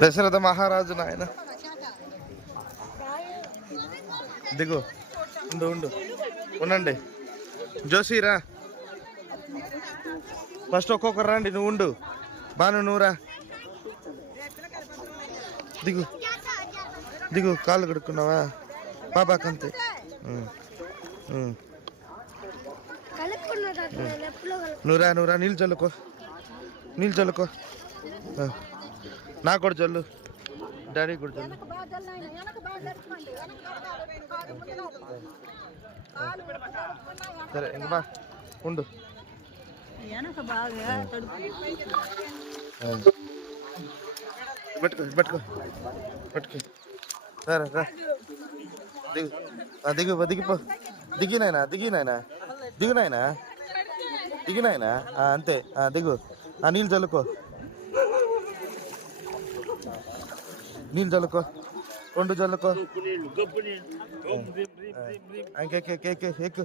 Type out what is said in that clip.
దశరథ మహారాజు నాయన దిగు ఉండు ఉండు ఉండండి జోషిరా ఫస్ట్ ఒక్కొక్కరు రండి నువ్వు ఉండు బాను నువ్వురా దిగు దిగు కాళ్ళు కడుక్కున్నావా బాబాకంతే నువ్వురా నువ్వురా నీళ్ళు చల్లుకో నాకు కూడా చల్లు డాడీ కూడా చల్లు సరే ఇంక బా ఉండు పట్టుకో సరే రా దిగిపో దిగు నాయనా అంతే దిగు నీళ్ళు చల్లుకో రెండు చల్లుకో ఎక్కు